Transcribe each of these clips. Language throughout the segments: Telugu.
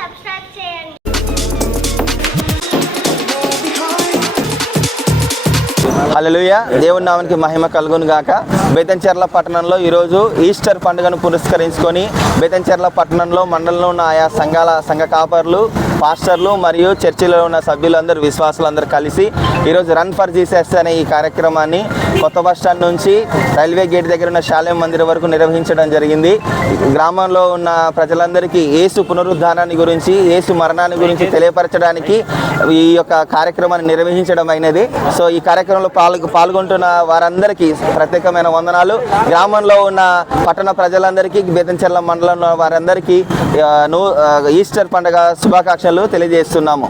సబ్స్క్రైబ్ చేయండి. అలలుయ దేవుని నామానికి మహిమ కలుగును గాక. బేతంచెర్ల పట్టణంలో ఈరోజు ఈస్టర్ పండుగను పురస్కరించుకొని బేతంచెర్ల పట్టణంలో మండలంలో ఉన్న ఆయా సంఘాల సంఘ కాపర్లు పాస్టర్లు మరియు చర్చిలో ఉన్న సభ్యులందరూ విశ్వాసులందరూ కలిసి ఈరోజు రన్ ఫర్ జీసస్ అనే ఈ కార్యక్రమాన్ని కొత్త బస్ స్టాండ్ నుంచి రైల్వే గేట్ దగ్గర ఉన్న శాలయం మందిరం వరకు నిర్వహించడం జరిగింది. గ్రామంలో ఉన్న ప్రజలందరికీ ఏసు పునరుద్ధానాన్ని గురించి ఏసు మరణాన్ని గురించి తెలియపరచడానికి ఈ యొక్క కార్యక్రమాన్ని నిర్వహించడం అయినది. సో ఈ కార్యక్రమంలో పాల్గొ పాల్గొంటున్న వారందరికీ ప్రత్యేకమైన వందనాలు. గ్రామంలో ఉన్న పట్టణ ప్రజలందరికీ బేతంచెర్ల మండలంలో వారందరికీ ఈస్టర్ పండుగ శుభాకాంక్షలు తెలియజేస్తున్నాము.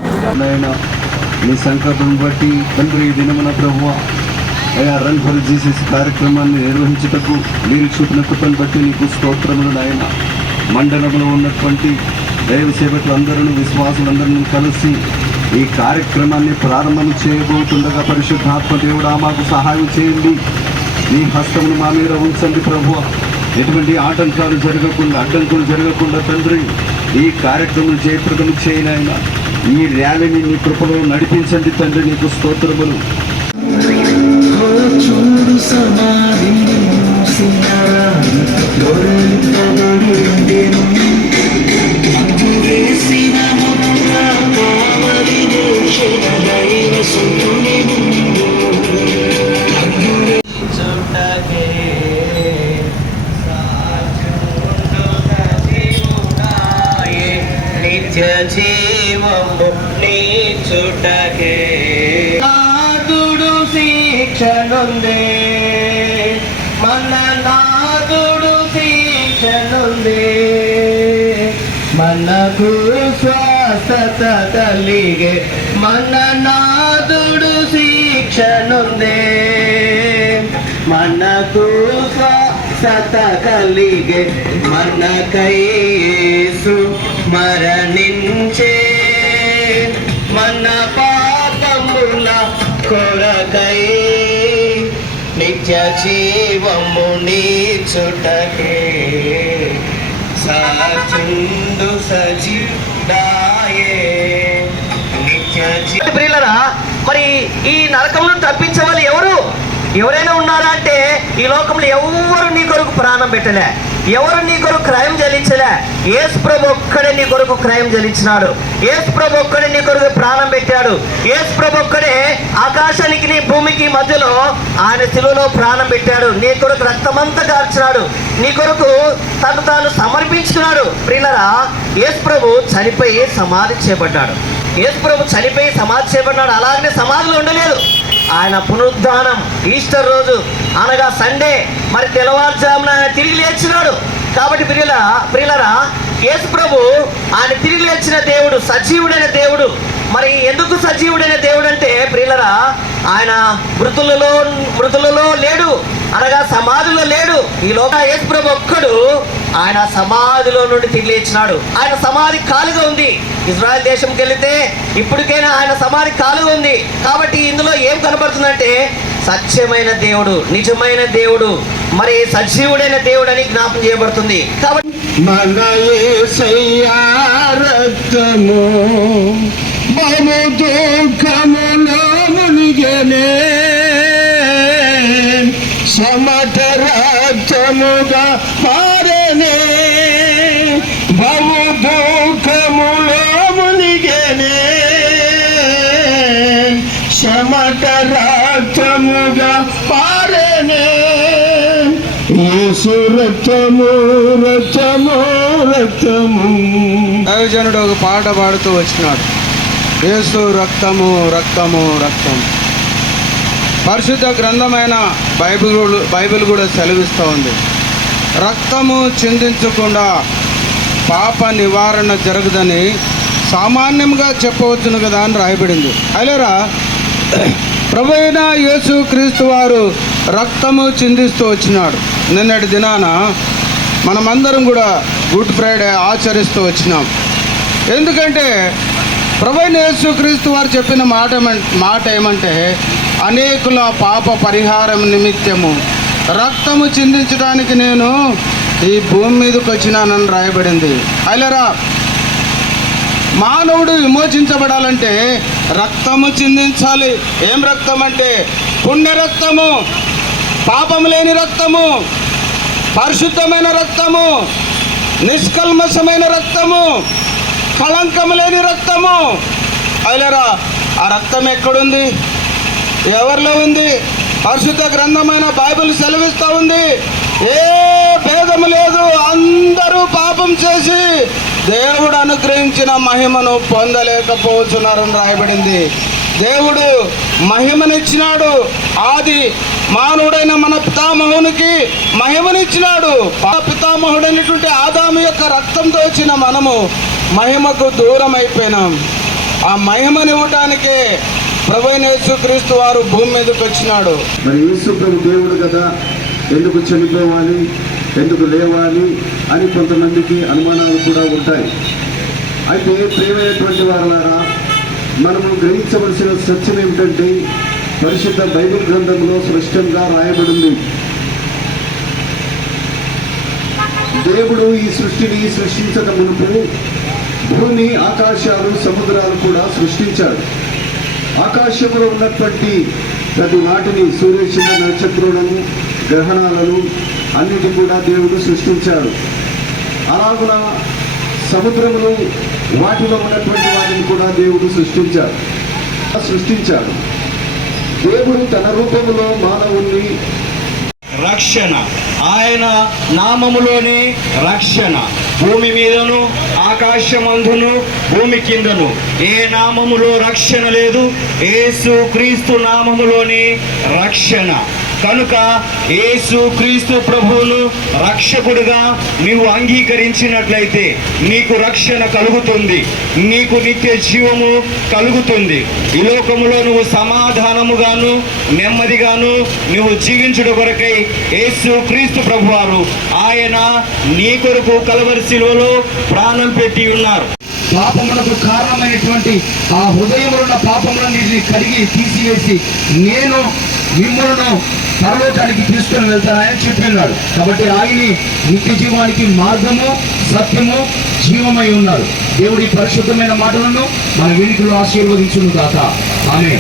మీ సంకల్పం బట్టి తండ్రి ఈ దినమున ప్రభు అయా రన్ ఫర్ జీసస్ కార్యక్రమాన్ని నిర్వహించుటకు మీరు చూపిన కృపను బట్టి నీకు స్తోత్రములు నాయన. మండలంలో ఉన్నటువంటి దైవ సేవకులు అందరూ విశ్వాసులందరినీ కలిసి ఈ కార్యక్రమాన్ని ప్రారంభం చేయబోతుండగా పరిశుద్ధాత్మ దేవుడా మాకు సహాయం చేయండి. నీ హస్తమును మా మీద ఉంచండి ప్రభు ఎటువంటి ఆటంకాలు జరగకుండా అడ్డంకులు జరగకుండా తండ్రి ఈ కార్యక్రమం జయప్రదం చేయనాయన ఈ ర్యాలీని నీ కృపలో నడిపించండి తండ్రి నీకు స్తోత్రములు. చూడు సమా జీవము నీచుటకే నాదుడు శిక్షనుందే మన నాదుడు శిక్షనుందే మనకు స్వస్థత కలిగే మన నాదుడు శిక్షనుందే మనకు స్వస్థత కలిగే మనకైసు మరణించే మన పాపముల కొరకై నిత్య జీవము నీచుటకే సాచుండు సజీవాయే నిత్య ప్రియులరా మరి ఈ నరకంలో తప్పించవాలి ఎవరు ఎవరైనా ఉన్నారా అంటే ఈ లోకంలో ఎవరు నీ కొరకు ప్రాణం పెట్టలే? ఎవరు నీ కొరకు క్రయం చెల్లించలే ఏసు ప్రభు ఒక్కడే నీ కొరకు క్రయం చెల్లించినాడు ఏసు ప్రభు ఒక్కడే నీ కొరకు ప్రాణం పెట్టాడు. ఏసు ప్రభు ఒక్కడే ఆకాశానికి నీ భూమికి మధ్యలో ఆయన శిలువలో ప్రాణం పెట్టాడు. నీ కొరకు రక్తమంతా కార్చినాడు. నీ కొరకు తను తాను సమర్పించుకున్నాడు. ప్రియులరా ఏసు ప్రభు చనిపోయి సమాధి చేపడ్డాడు ఏసు ప్రభు చనిపోయి సమాధి చేపడ్డాడు అలాగనే సమాధిలో ఉండలేదు. ఆయన పునరుద్ధానం ఈస్టర్ రోజు అనగా సండే మరి తెల్లవారుజామున ఆయన తిరిగి లేచినాడు. కాబట్టి ప్రియుల ప్రియులరా యేసు ప్రభు ఆయన తిరిగి లేచిన దేవుడు సజీవుడైన దేవుడు మరి ఎందుకు సజీవుడైన దేవుడు అంటే ప్రియులరా ఆయన మృతులలో మృతులలో లేడు. అనగా సమాధిలో లేడు. ఈ లోక యేసు ఒక్కడు ఆయన సమాధిలో నుండి తిరిగి లేచినాడు. ఆయన సమాధి ఖాళీగా ఉంది. ఇజ్రాయెల్ దేశంకి వెళితే ఇప్పటికైనా ఆయన సమాధి ఖాళీగా ఉంది. కాబట్టి ఇందులో ఏం కనబడుతుందంటే సత్యమైన దేవుడు నిజమైన దేవుడు మరి సజీవుడైన దేవుడు అని జ్ఞాపం చేయబడుతుంది. కాబట్టి మన యేసయ్యా పారనే బహు దుఃఖములో మునిగనే పారనే యేసు రక్తము రక్తము రక్తము. దైవజనుడు ఒక పాట పాడుతూ వచ్చినాడు. యేసు రక్తము రక్తము రక్తం పరిశుద్ధ గ్రంథమైన బైబిల్ బైబిల్ కూడా సెలవిస్తూ ఉంది. రక్తము చిందించకుండా పాప నివారణ జరగదని సామాన్యంగా చెప్పవచ్చును కదా అని రాయబడింది. అయిలేరా? ప్రభు అయిన యేసు క్రీస్తు వారు రక్తము చిందిస్తూ వచ్చినాడు. నిన్నటి దినాన మనమందరం కూడా గుడ్ ఫ్రైడే ఆచరిస్తూ వచ్చినాం. ఎందుకంటే ప్రభు యేసు క్రీస్తు వారు చెప్పిన మాట మాట ఏమంటే అనేకుల పాప పరిహారం నిమిత్తము రక్తము చిందించడానికి నేను ఈ భూమి మీదకి వచ్చినానని రాయబడింది. అయిలరా మానవుడు విమోచించబడాలంటే రక్తము చిందించాలి. ఏం రక్తం అంటే పుణ్య రక్తము పాపం లేని రక్తము పరిశుద్ధమైన రక్తము నిష్కల్మషమైన రక్తము కళంకం లేని రక్తము. అయిలరా ఆ రక్తం ఎక్కడుంది? ఎవరిలో ఉంది? పరిశుద్ధ గ్రంథమైన బైబిల్ సెలవిస్తూ ఉంది. ఏ భేదము లేదు. అందరూ పాపం చేసి దేవుడు అనుగ్రహించిన మహిమను పొందలేకపోతున్నారని రాయబడింది. దేవుడు మహిమనిచ్చినాడు. ఆది మానవుడైన మన పితామహునికి మహిమనిచ్చినాడు. పితామహుడైనటువంటి ఆదాము యొక్క రక్తంతో వచ్చిన మనము మహిమకు దూరం అయిపోయినాం. ఆ మహిమనివ్వటానికే ప్రభైన యేసుక్రీస్తు వారు భూమి మీదకి వచ్చినాడు. మరి యేసు ప్రభు దేవుడు కదా. ఎందుకు చనిపోవాలి? ఎందుకు లేవాలి? అని కొంతమందికి అనుమానాలు కూడా ఉంటాయి. అయితే ప్రేమైనటువంటి వారులారా మనము గ్రహించవలసిన సత్యం ఏమిటంటే పరిశుద్ధ బైబిల్ గ్రంథంలో స్పష్టంగా రాయబడింది. దేవుడు ఈ సృష్టిని సృష్టించక మునుపు భూమి ఆకాశాలు సముద్రాలు కూడా సృష్టించాడు ఆకాశంలో ఉన్నటువంటి ప్రతి వాటిని సూర్యచంద్ర నక్షత్రులను గ్రహణాలను అన్నిటి కూడా దేవుడు సృష్టించాడు. అలాగున సముద్రములు వాటిలో ఉన్నటువంటి వాటిని కూడా దేవుడు సృష్టించాడు. సృష్టించాడు. దేవుడు తన రూపంలో మానవుణ్ణి రక్షణ. ఆయన నామములోనే రక్షణ. భూమి మీదను ఆకాశమందును భూమి కిందను. ఏ నామములో రక్షణ లేదు ఏసు క్రీస్తు నామములోనే రక్షణ. కనుక యేసు క్రీస్తు ప్రభువును రక్షకుడుగా నీవు అంగీకరించినట్లయితే నీకు రక్షణ కలుగుతుంది నీకు నిత్య జీవము కలుగుతుంది. ఈ లోకములో నువ్వు సమాధానముగాను నెమ్మదిగాను నువ్వు జీవించుడు కొరకై యేసు క్రీస్తు ప్రభువారు ఆయన నీ కొరకు కలవరి శిలువలో ప్రాణం పెట్టి ఉన్నారు. పాపములకు కారణమైనటువంటి ఆ హృదయములున్న పాపములన్నింటినీ కడిగి తీసివేసి నేను మిమ్మల్ని పరలోకానికి తీసుకొని వెళ్తానని చెప్పినాడు కాబట్టి ఆయన నిత్య జీవానికి మార్గము సత్యము జీవమై ఉన్నారు దేవుడి పరిశుద్ధమైన మాటలను మన వెనుకలు ఆశీర్వదించును కాక ఆమె